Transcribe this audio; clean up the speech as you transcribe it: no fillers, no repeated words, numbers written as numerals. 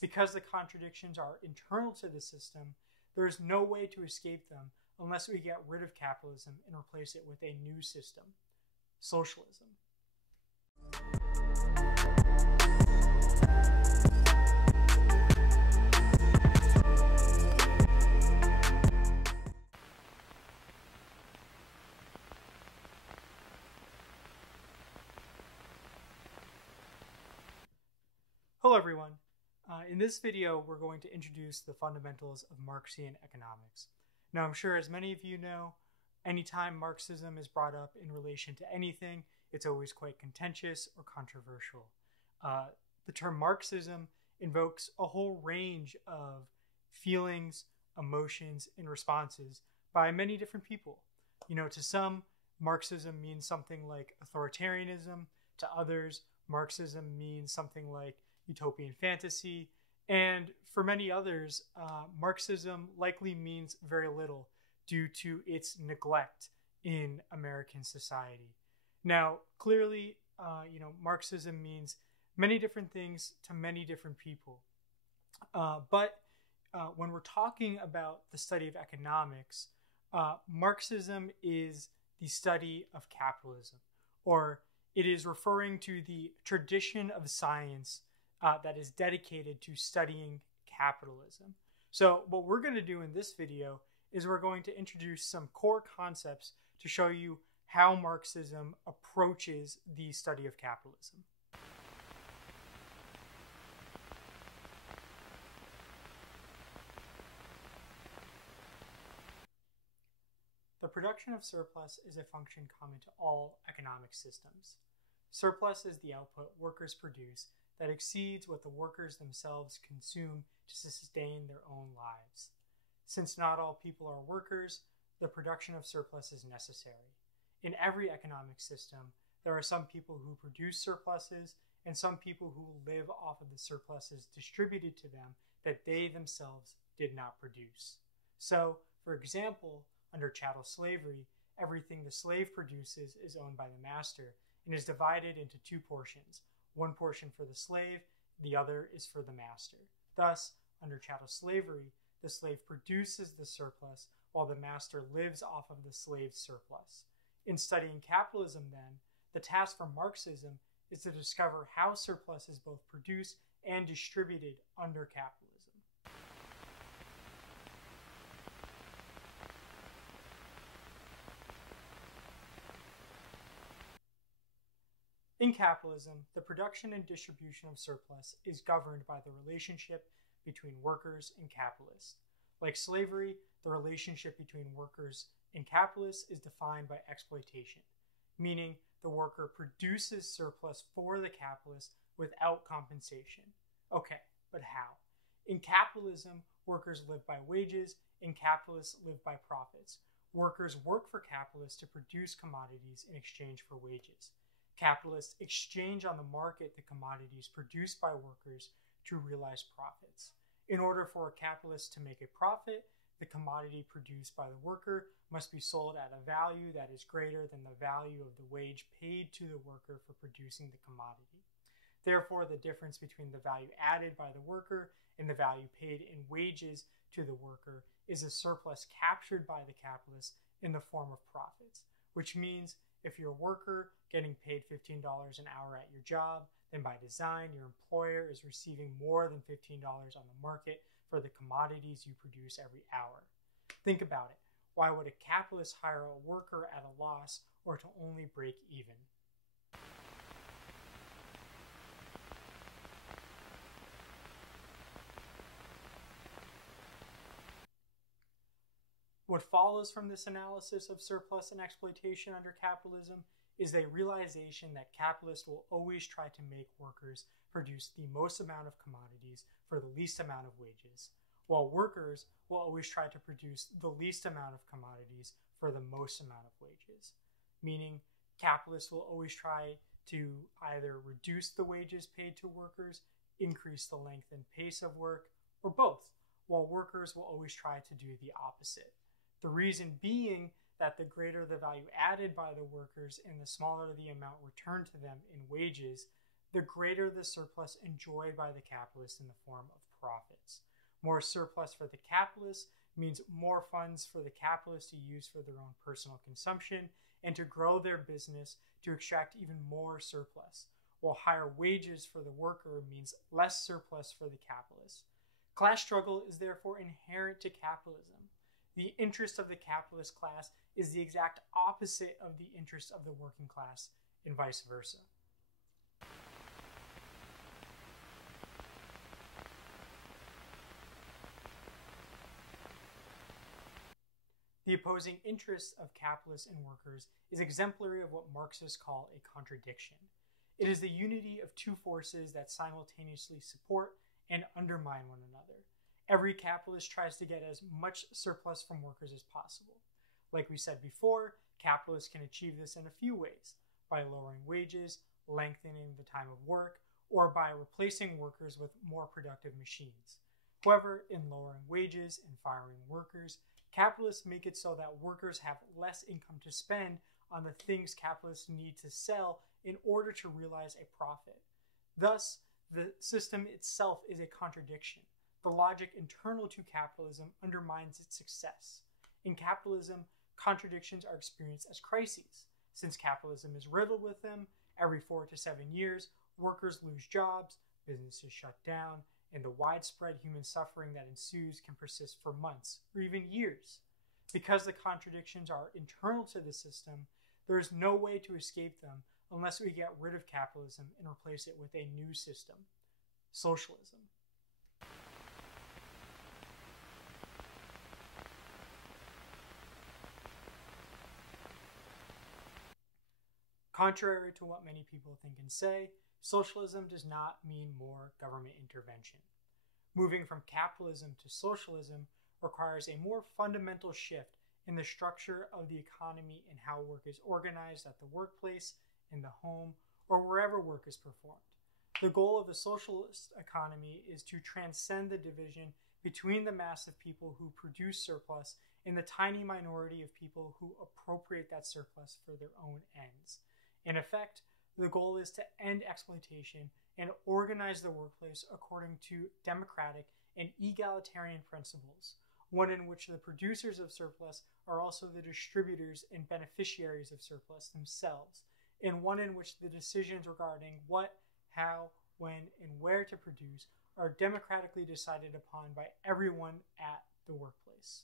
Because the contradictions are internal to the system, there is no way to escape them unless we get rid of capitalism and replace it with a new system, socialism. Hello everyone. In this video, we're going to introduce the fundamentals of Marxian economics. Now, I'm sure as many of you know, anytime Marxism is brought up in relation to anything, it's always quite contentious or controversial. The term Marxism invokes a whole range of feelings, emotions, and responses by many different people. To some, Marxism means something like authoritarianism. To others, Marxism means something like utopian fantasy, and for many others, Marxism likely means very little due to its neglect in American society. Now, clearly, Marxism means many different things to many different people. But when we're talking about the study of economics, Marxism is the study of capitalism, or it is referring to the tradition of science that is dedicated to studying capitalism. So what we're going to do in this video is we're going to introduce some core concepts to show you how Marxism approaches the study of capitalism. The production of surplus is a function common to all economic systems. Surplus is the output workers produce that exceeds what the workers themselves consume to sustain their own lives. Since not all people are workers, the production of surplus is necessary. In every economic system, there are some people who produce surpluses and some people who live off of the surpluses distributed to them that they themselves did not produce. So, for example, under chattel slavery, everything the slave produces is owned by the master and is divided into two portions. One portion for the slave, the other is for the master. Thus, under chattel slavery, the slave produces the surplus while the master lives off of the slave's surplus. In studying capitalism, then, the task for Marxism is to discover how surplus is both produced and distributed under capitalism. In capitalism, the production and distribution of surplus is governed by the relationship between workers and capitalists. Like slavery, the relationship between workers and capitalists is defined by exploitation, meaning the worker produces surplus for the capitalist without compensation. Okay, but how? In capitalism, workers live by wages and capitalists live by profits. Workers work for capitalists to produce commodities in exchange for wages. Capitalists exchange on the market the commodities produced by workers to realize profits. In order for a capitalist to make a profit, the commodity produced by the worker must be sold at a value that is greater than the value of the wage paid to the worker for producing the commodity. Therefore, the difference between the value added by the worker and the value paid in wages to the worker is a surplus captured by the capitalist in the form of profits, which means if you're a worker getting paid $15 an hour at your job, then by design, your employer is receiving more than $15 on the market for the commodities you produce every hour. Think about it. Why would a capitalist hire a worker at a loss or to only break even? What follows from this analysis of surplus and exploitation under capitalism is a realization that capitalists will always try to make workers produce the most amount of commodities for the least amount of wages, while workers will always try to produce the least amount of commodities for the most amount of wages. Meaning, capitalists will always try to either reduce the wages paid to workers, increase the length and pace of work, or both, while workers will always try to do the opposite. The reason being that the greater the value added by the workers and the smaller the amount returned to them in wages, the greater the surplus enjoyed by the capitalist in the form of profits. More surplus for the capitalist means more funds for the capitalist to use for their own personal consumption and to grow their business to extract even more surplus, while higher wages for the worker means less surplus for the capitalist. Class struggle is therefore inherent to capitalism. The interest of the capitalist class is the exact opposite of the interest of the working class, and vice versa. The opposing interests of capitalists and workers is exemplary of what Marxists call a contradiction. It is the unity of two forces that simultaneously support and undermine one another. Every capitalist tries to get as much surplus from workers as possible. Like we said before, capitalists can achieve this in a few ways: by lowering wages, lengthening the time of work, or by replacing workers with more productive machines. However, in lowering wages and firing workers, capitalists make it so that workers have less income to spend on the things capitalists need to sell in order to realize a profit. Thus, the system itself is a contradiction. The logic internal to capitalism undermines its success. In capitalism, contradictions are experienced as crises. Since capitalism is riddled with them, every 4 to 7 years, workers lose jobs, businesses shut down, and the widespread human suffering that ensues can persist for months or even years. Because the contradictions are internal to the system, there is no way to escape them unless we get rid of capitalism and replace it with a new system: socialism. Contrary to what many people think and say, socialism does not mean more government intervention. Moving from capitalism to socialism requires a more fundamental shift in the structure of the economy and how work is organized at the workplace, in the home, or wherever work is performed. The goal of the socialist economy is to transcend the division between the mass of people who produce surplus and the tiny minority of people who appropriate that surplus for their own ends. In effect, the goal is to end exploitation and organize the workplace according to democratic and egalitarian principles, one in which the producers of surplus are also the distributors and beneficiaries of surplus themselves, and one in which the decisions regarding what, how, when, and where to produce are democratically decided upon by everyone at the workplace.